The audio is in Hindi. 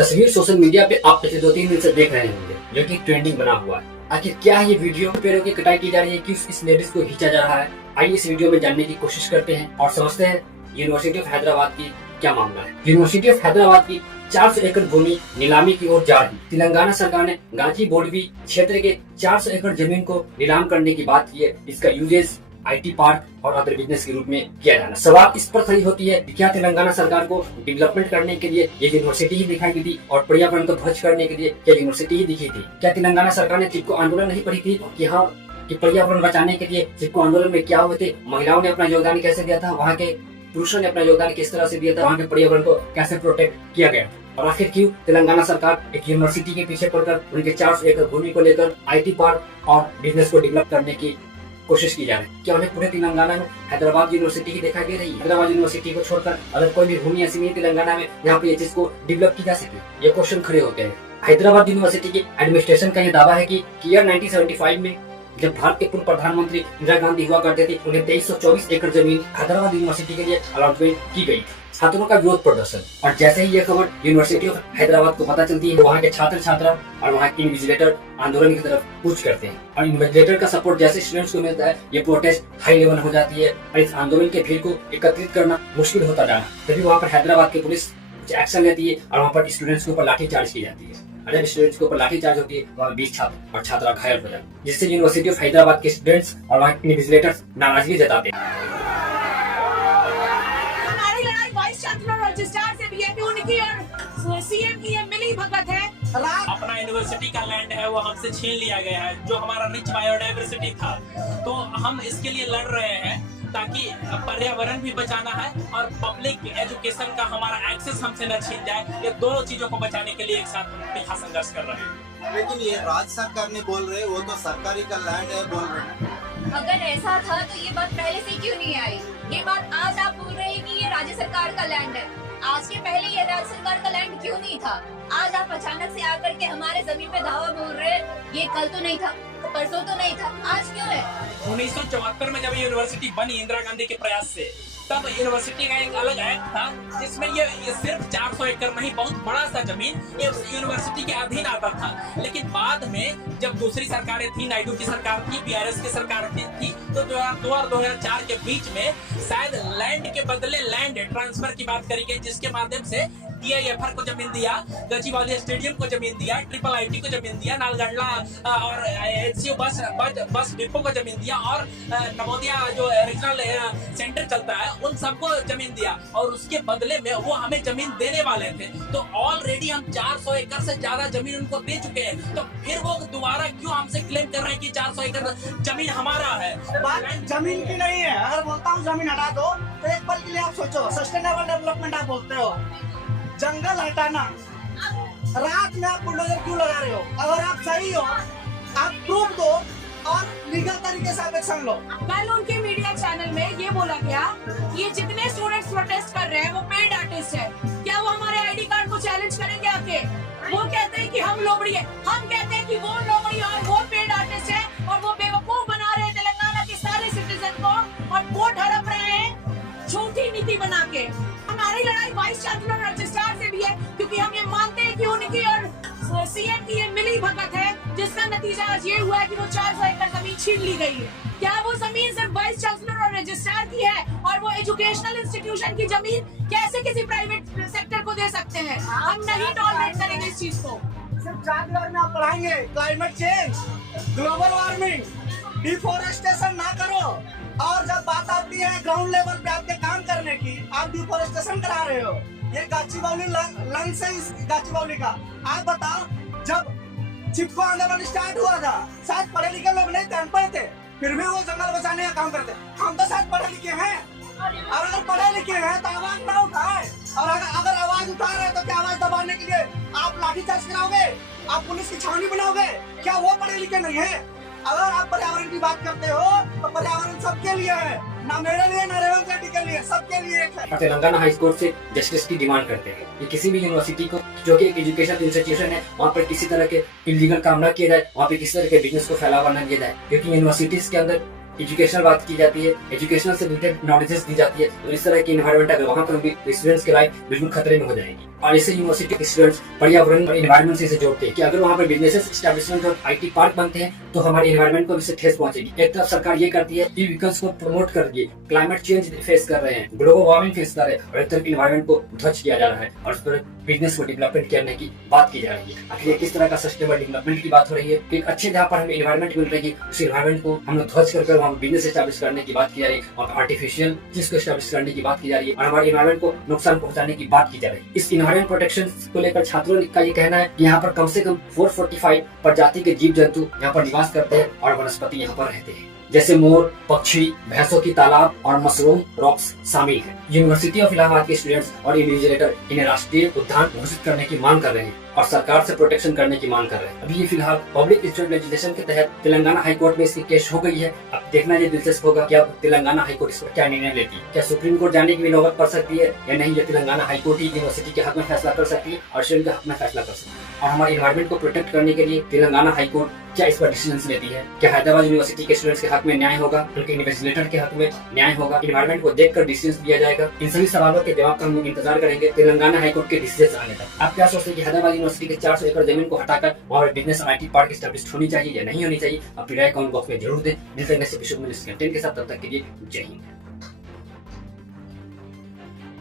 तस्वीर सोशल मीडिया पे आप पिछले 2-3 दिन से देख रहे होंगे, जो कि ट्रेंडिंग बना हुआ है। आखिर क्या है ये वीडियो? पेड़ों की कटाई की जा रही है, किस इस लेडीज को खींचा जा रहा है? आइए इस वीडियो में जानने की कोशिश करते हैं और समझते हैं यूनिवर्सिटी ऑफ हैदराबाद की क्या मामला है। यूनिवर्सिटी ऑफ हैदराबाद की 400 एकड़ भूमि नीलामी की ओर जा रही। तेलंगाना सरकार ने गांची बोडवी क्षेत्र के 400 एकड़ जमीन को नीलाम करने की बात की है। इसका यूजेज IT पार्क और अदर बिजनेस के रूप में किया जाना। सवाल इस पर खड़ी होती है कि क्या तेलंगाना सरकार को डेवलपमेंट करने के लिए ये यूनिवर्सिटी ही दिखाई दी थी और पर्यावरण को ध्वस्त करने के लिए क्या यूनिवर्सिटी ही दिखी थी? क्या तेलंगाना सरकार ने चिपको आंदोलन नहीं पढ़ी थी कि हाँ कि पर्यावरण बचाने के लिए चिपको आंदोलन में क्या हुए थे, महिलाओं ने अपना योगदान कैसे दिया था, वहाँ के पुरुषों ने अपना योगदान किस तरह से दिया था, वहाँ के पर्यावरण को कैसे प्रोटेक्ट किया गया, और आखिर क्यों तेलंगाना सरकार एक यूनिवर्सिटी के पीछे पड़कर उनके 400 एकड़ भूमि को लेकर IT पार्क और बिजनेस को डेवलप करने की कोशिश की जा रही है? क्या उन्हें पूरे तेलंगाना में हैदराबाद यूनिवर्सिटी ही दिखाई दे रही है? हैदराबाद यूनिवर्सिटी को छोड़कर अगर कोई भी भूमि ऐसी नहीं तेलंगाना में जहाँ पे ये चीज को डेवलप की जा सके? ये क्वेश्चन खड़े होते हैं। हैदराबाद यूनिवर्सिटी की एडमिनिस्ट्रेशन का ये दावा है कि ईयर 1975 में जब भारत के पूर्व प्रधानमंत्री इंदिरा गांधी हुआ करते थे, उन्हें 2324 एकड़ जमीन हैदराबाद यूनिवर्सिटी के लिए अलॉटमेंट की गई। छात्रों का विरोध प्रदर्शन, और जैसे ही यह खबर यूनिवर्सिटी ऑफ हैदराबाद को पता चलती है, वहाँ के छात्र छात्रा और वहाँ के इन्विजिलेटर आंदोलन की तरफ कूच करते हैं और इन्विजिलेटर का सपोर्ट जैसे स्टूडेंट्स को मिलता है, ये प्रोटेस्ट हाई लेवल हो जाती है और इस आंदोलन के भीड़ को एकत्रित करना मुश्किल होता जाना। तभी वहाँ पर हैदराबाद की पुलिस कुछ एक्शन लेती है और वहाँ पर स्टूडेंट्स के ऊपर लाठीचार्ज की जाती है। जब स्टूडेंट्स के ऊपर लाठीचार्ज होती है, वहाँ 20 छात्र और छात्रा घायल हो जाते हैं, जिससे यूनिवर्सिटी ऑफ हैदराबाद के स्टूडेंट्स और वहाँ के इन्विजिलेटर्स नाराजगी जताते हैं। रजिस्ट्रार से भी है कि उनकी और CM की ये मिली भगत है। अपना यूनिवर्सिटी का लैंड है वो हमसे छीन लिया गया है, जो हमारा रिच बायोडाइवर्सिटी था। तो हम इसके लिए लड़ रहे हैं ताकि पर्यावरण भी बचाना है और पब्लिक एजुकेशन का हमारा एक्सेस हमसे न छीन जाए। ये दोनों चीजों को बचाने के लिए एक साथ तीखा संघर्ष कर रहे हैं। लेकिन ये राज्य सरकार ने बोल रहे, वो तो सरकारी का लैंड है बोल रहे हैं। अगर ऐसा था तो ये बात पहले से क्यों नहीं आई? ये बात आज आप बोल रहे हैं कि ये राज्य सरकार का लैंड है। आज के पहले ये राज्य सरकार का लैंड क्यों नहीं था? आज आप अचानक से आकर के हमारे जमीन पे धावा बोल रहे हैं। ये कल तो नहीं था, परसों तो नहीं था, आज क्यों है? 1974 में जब यूनिवर्सिटी बनी इंदिरा गांधी के प्रयास से, तब यूनिवर्सिटी का एक अलग एक्ट था जिसमें ये सिर्फ 400 एकड़ नहीं, बहुत बड़ा सा जमीन ये यूनिवर्सिटी के अधीन आता था। लेकिन बाद में जब दूसरी सरकारें थी, नायडू की सरकार थी, BRS की सरकार थी, तो 2002 और 2004 के बीच में शायद लैंड के बदले लैंड ट्रांसफर की बात करी गई, जिसके माध्यम से DIFR को जमीन दिया, गचीवाली स्टेडियम को जमीन दिया, IIIT को जमीन दिया, नालगंडला और HCU बस डिपो को जमीन दिया और नवोदया जो रीजनल सेंटर चलता है उन सबको जमीन दिया, और उसके बदले में वो हमें जमीन देने वाले थे। तो ऑलरेडी हम 400 एकड़ से ज्यादा जमीन उनको दे चुके हैं, तो फिर वो दोबारा क्यों हमसे क्लेम कर रहे हैं कि 400 एकड़ जमीन हमारा है? बात जमीन की नहीं है। अगर बोलता हूँ जमीन हटा दो तो एक पल के लिए आप सोचो, सस्टेनेबल डेवलपमेंट आप बोलते हो, जंगल हटाना, रात में आप बुलडोजर क्यों लगा रहे हो? अगर आप सही हो आप प्रूफ दो और लीगल तरीके से एक्शन लो। कल उनके मीडिया चैनल में ये बोला गया कि ये जितने स्टूडेंट्स प्रोटेस्ट कर रहे हैं वो पेड आर्टिस्ट है। क्या वो हमारे ID कार्ड को चैलेंज करेंगे आके? वो कहते हैं कि हम लोमड़ी है, हम कहते हैं कि वो लोमड़ी और वो पेड आर्टिस्ट है और वो बेवकूफ बना रहे हैं तेलंगाना के सारे सिटीजन को और वोट हड़प रहे हैं झूठी नीति बना के। हमारी लड़ाई वाइस चांसलर रजिस्ट्रार से भी है, क्योंकि हम ये मानते हैं कि उनकी और CM की ये मिली भगत है, जिसका नतीजा आज ये हुआ है कि वो 400 एकड़ जमीन छीन ली गई है। क्या वो जमीन सिर्फ वाइस चांसलर और रजिस्ट्रार की है और वो एजुकेशनल इंस्टीट्यूशन की जमीन कैसे किसी प्राइवेट सेक्टर को दे सकते हैं? हम नहीं टॉलरेट करेंगे इस चीज को। सिर्फ 4 ईयर में आप पढ़ाएंगे climate change, global warming, deforestation ना करो, और जब बात आती है ग्राउंड लेवल पे आपके काम करने की, आप डिफोरेस्टेशन करा रहे हो। ये गाचीबावली लंग से गाचीबावली का आप बताओ, जब चिपको आंदोलन स्टार्ट हुआ था शायद पढ़े लिखे लोग नहीं जान पाए थे, फिर भी वो जंगल बचाने का काम करते। हम तो शायद पढ़े लिखे हैं, और अगर पढ़े लिखे हैं तो आवाज ना उठाए, और अगर आवाज उठा रहे तो क्या आवाज दबाने के लिए आप लाठीचार्ज कराओगे, आप पुलिस की छावनी बनाओगे? क्या वो पढ़े लिखे नहीं है? अगर आप पर्यावरण की बात करते हो तो पर्यावरण सबके लिए है, ना मेरे लिए ना रेवंत रेड्डी के लिए, सबके लिए एक है। तेलंगाना हाई कोर्ट से जस्टिस की डिमांड करते हैं कि किसी भी यूनिवर्सिटी को जो कि एक एजुकेशन इंस्टीट्यूशन है, वहाँ पर किसी तरह के इलीगल काम न किया जाए, वहाँ पे किसी तरह के बिजनेस को फैलावा न किया जाए, क्योंकि यूनिवर्सिटीज के अंदर एजुकेशनल बात की जाती है, एजुकेशनल से रिलेटेड नॉलेजेस दी जाती है। तो इस तरह की इन्वायरमेंट अगर वहाँ पर होगी तो स्टूडेंट्स की लाइफ बिल्कुल खतरे में हो जाएगी। और इसे यूनिवर्सिटी के स्टूडेंट्स पर्यावरण और इन्वायरमेंट से इसे जोड़ते हैं कि अगर वहाँ पर बिजनेसेस एस्टैब्लिशमेंट और IT पार्क बनते हैं तो हमारे इन्वायरमेंट को इससे ठेस पहुंचेगी। एक तरफ सरकार ये करती है ई व्हीकल्स को प्रमोट कर रही है, क्लाइमेट चेंज फेस कर रहे हैं, ग्लोबल वार्मिंग फेस कर रहे हैं, और एक तरफ इन्वायरमेंट को ध्वस्त किया जा रहा है और उस पर बिजनेस को डेवलपमेंट करने की बात की जा रही है। आखिर किस तरह का सस्टेनेबल डेवलपमेंट की बात हो रही है? एक अच्छे जहाँ पर हमें इन्वायरमेंट मिल रही है उस इन्वायरमेंट को हम लोग ध्वस्त कर वहाँ बिजनेस एस्टैब्लिश करने की बात की जा रही है और आर्टिफिशियल चीज को एस्टैब्लिश करने की बात की जा रही है और हमारे इन्वायरमेंट को नुकसान पहुंचाने की बात की जा रही है। इस इन्वायरमेंट प्रोटेक्शन को लेकर छात्रों का ये कहना है कि यहाँ पर कम से कम 445 प्रजाति के जीव जंतु यहाँ पर निवास करते हैं और वनस्पति यहाँ पर रहते हैं, जैसे मोर, पक्षी, भैंसों की तालाब और मशरूम रॉक्स शामिल हैं। यूनिवर्सिटी ऑफ इलाहाबाद के स्टूडेंट्स और इन्विजिलेटर इन्हें राष्ट्रीय उद्यान घोषित करने की मांग कर रहे हैं और सरकार से प्रोटेक्शन करने की मांग कर रहे हैं। अभी ये फिलहाल पब्लिक इंस्ट्रूमेंट लेजिस्लेशन के तहत तेलंगाना हाईकोर्ट में इसकी केस हो गई है। अब देखना ये दिलचस्प होगा कि अब तेलंगाना हाईकोर्ट इस पर क्या निर्णय लेती है। क्या सुप्रीम कोर्ट जाने की भी नौबत पड़ सकती है या नहीं, ये तेलंगाना हाईकोर्ट ही यूनिवर्सिटी के हक में फैसला कर सकती है और स्टूडेंट के हक में फैसला कर सकती है। और हमारे इन्वायरमेंट को प्रोटेक्ट करने के लिए तेलंगाना हाईकोर्ट क्या इस पर डिसीजन लेती है? क्या हैदराबाद यूनिवर्सिटी के स्टूडेंट्स के हक में न्याय होगा, उनके इन्वेस्टिगेटर के हक में न्याय होगा, इन्वायरमेंट को देखकर डिसीजन दिया जाएगा? इन सभी सवालों के जवाब का हम लोग इंतजार करेंगे तेलंगाना हाईकोर्ट के डिसीजन आने तक। आप क्या सोचते हैं कि हैदराबाद यूनिवर्सिटी के 400 एकड़ जमीन को हटाकर वहाँ पर बिजनेस और IT पार्क स्टैब्लिश होनी चाहिए या नहीं होनी चाहिए? अपनी राय कमेंट बॉक्स में जरूर दें। मिलते हैं नेक्स्ट एपिसोड में इस कंटेंट के साथ, तब तक के लिए जय हिंद।